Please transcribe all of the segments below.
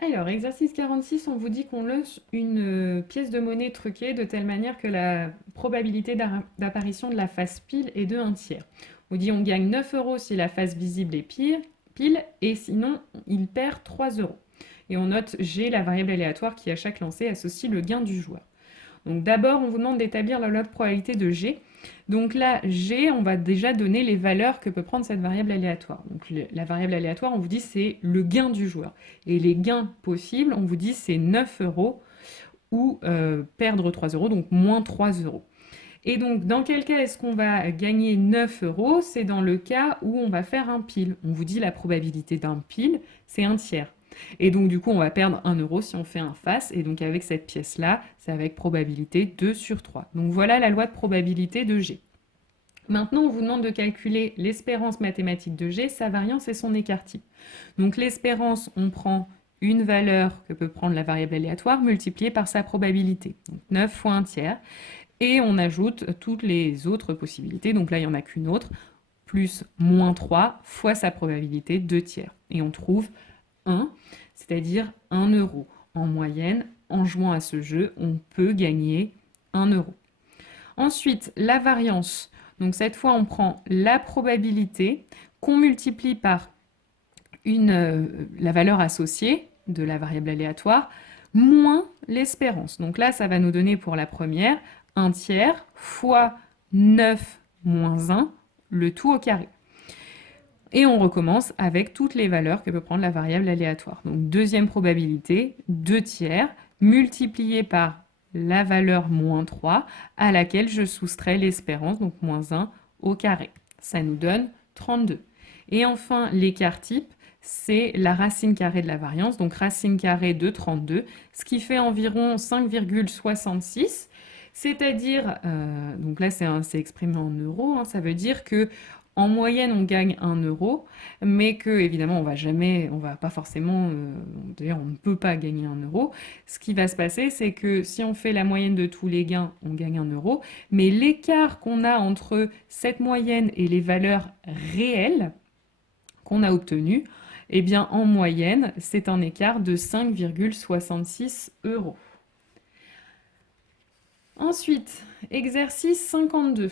Alors, exercice 46, on vous dit qu'on lance une pièce de monnaie truquée de telle manière que la probabilité d'apparition de la face pile est de 1/3. On dit on gagne 9 euros si la face visible est pile, et sinon il perd 3 euros. Et on note G, la variable aléatoire qui à chaque lancer associe le gain du joueur. Donc d'abord, on vous demande d'établir la loi de probabilité de G. Donc là, G, on va déjà donner les valeurs que peut prendre cette variable aléatoire. Donc la variable aléatoire, on vous dit c'est le gain du joueur. Et les gains possibles, on vous dit c'est 9 euros ou perdre 3 euros, donc moins 3 euros. Et donc, dans quel cas est-ce qu'on va gagner 9 euros? C'est dans le cas où on va faire un pile. On vous dit la probabilité d'un pile, c'est 1/3. Et donc, du coup, on va perdre 1 euro si on fait un face. Et donc, avec cette pièce-là, c'est avec probabilité 2/3. Donc, voilà la loi de probabilité de G. Maintenant, on vous demande de calculer l'espérance mathématique de G, sa variance et son écart-type. Donc, l'espérance, on prend une valeur que peut prendre la variable aléatoire multipliée par sa probabilité. Donc, 9 fois 1/3. Et on ajoute toutes les autres possibilités. Donc là, il n'y en a qu'une autre. Plus moins 3 fois sa probabilité 2/3. Et on trouve 1, c'est-à-dire 1 euro. En moyenne, en jouant à ce jeu, on peut gagner 1 euro. Ensuite, la variance. Donc cette fois, on prend la probabilité qu'on multiplie par la valeur associée de la variable aléatoire, moins l'espérance. Donc là, ça va nous donner pour la première 1/3 fois 9 moins 1, le tout au carré. Et on recommence avec toutes les valeurs que peut prendre la variable aléatoire. Donc deuxième probabilité, 2/3 multiplié par la valeur moins 3 à laquelle je soustrais l'espérance, donc moins 1 au carré. Ça nous donne 32. Et enfin, l'écart type, c'est la racine carrée de la variance, donc racine carrée de 32, ce qui fait environ 5,66. C'est-à-dire, donc là c'est exprimé en euros, hein, ça veut dire que en moyenne, on gagne 1 euro, mais que, évidemment, on va pas forcément, d'ailleurs, on ne peut pas gagner 1 euro. Ce qui va se passer, c'est que si on fait la moyenne de tous les gains, on gagne 1 euro, mais l'écart qu'on a entre cette moyenne et les valeurs réelles qu'on a obtenues, eh bien, en moyenne, c'est un écart de 5,66 euros. Ensuite, exercice 52.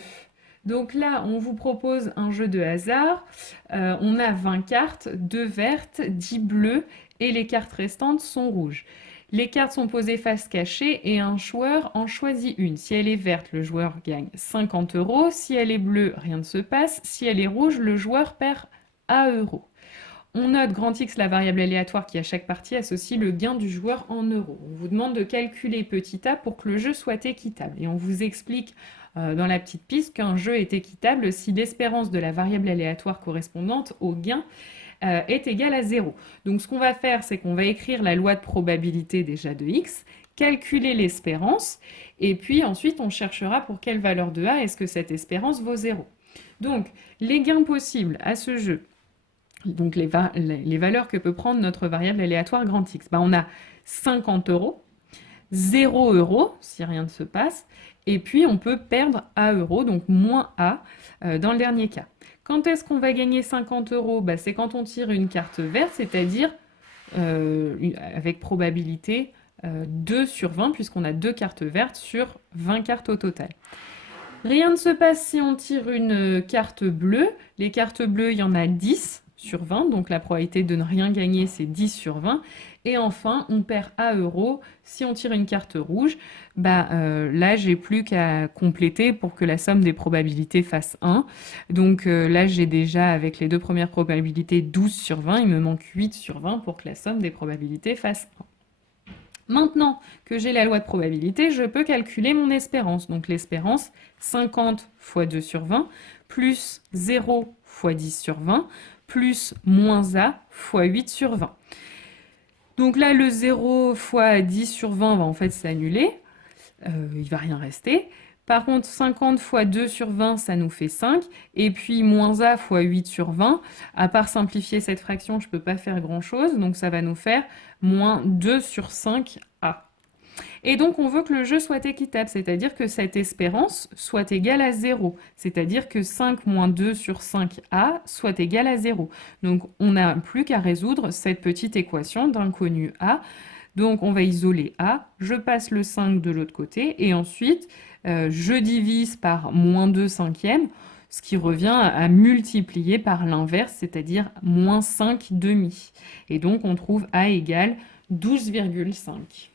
Donc là, on vous propose un jeu de hasard. On a 20 cartes, 2 vertes, 10 bleues, et les cartes restantes sont rouges. Les cartes sont posées face cachée et un joueur en choisit une. Si elle est verte, le joueur gagne 50 euros. Si elle est bleue, rien ne se passe. Si elle est rouge, le joueur perd 1 euro. On note grand X la variable aléatoire qui à chaque partie associe le gain du joueur en euros. On vous demande de calculer petit a pour que le jeu soit équitable. Et on vous explique dans la petite piste qu'un jeu est équitable si l'espérance de la variable aléatoire correspondante au gain est égale à 0. Donc ce qu'on va faire, c'est qu'on va écrire la loi de probabilité déjà de x, calculer l'espérance, et puis ensuite on cherchera pour quelle valeur de a est-ce que cette espérance vaut 0. Donc les gains possibles à ce jeu, donc les valeurs que peut prendre notre variable aléatoire grand X. On a 50 euros, 0 euros si rien ne se passe, et puis on peut perdre A euros, donc moins A dans le dernier cas. Quand est-ce qu'on va gagner 50 euros? C'est quand on tire une carte verte, c'est-à-dire avec probabilité 2 sur 20, puisqu'on a 2 cartes vertes sur 20 cartes au total. Rien ne se passe si on tire une carte bleue. Les cartes bleues, il y en a 10 sur 20, donc la probabilité de ne rien gagner, c'est 10 sur 20. Et enfin, on perd A euros si on tire une carte rouge. Là, j'ai plus qu'à compléter pour que la somme des probabilités fasse 1. Donc là, j'ai déjà, avec les deux premières probabilités, 12 sur 20. Il me manque 8 sur 20 pour que la somme des probabilités fasse 1. Maintenant que j'ai la loi de probabilité, je peux calculer mon espérance. Donc l'espérance, 50 fois 2 sur 20, plus 0 fois 10 sur 20, plus moins A fois 8 sur 20. Donc là, le 0 fois 10 sur 20 va en fait s'annuler. Il ne va rien rester. Par contre, 50 fois 2 sur 20, ça nous fait 5. Et puis, moins A fois 8 sur 20. À part simplifier cette fraction, je ne peux pas faire grand-chose. Donc, ça va nous faire moins 2 sur 5A. Et donc, on veut que le jeu soit équitable, c'est-à-dire que cette espérance soit égale à 0, c'est-à-dire que 5 moins 2 sur 5a soit égal à 0. Donc, on n'a plus qu'à résoudre cette petite équation d'inconnu a. Donc, on va isoler a, je passe le 5 de l'autre côté, et ensuite, je divise par moins 2 cinquièmes, ce qui revient à multiplier par l'inverse, c'est-à-dire moins 5 demi. Et donc, on trouve a égale 12,5.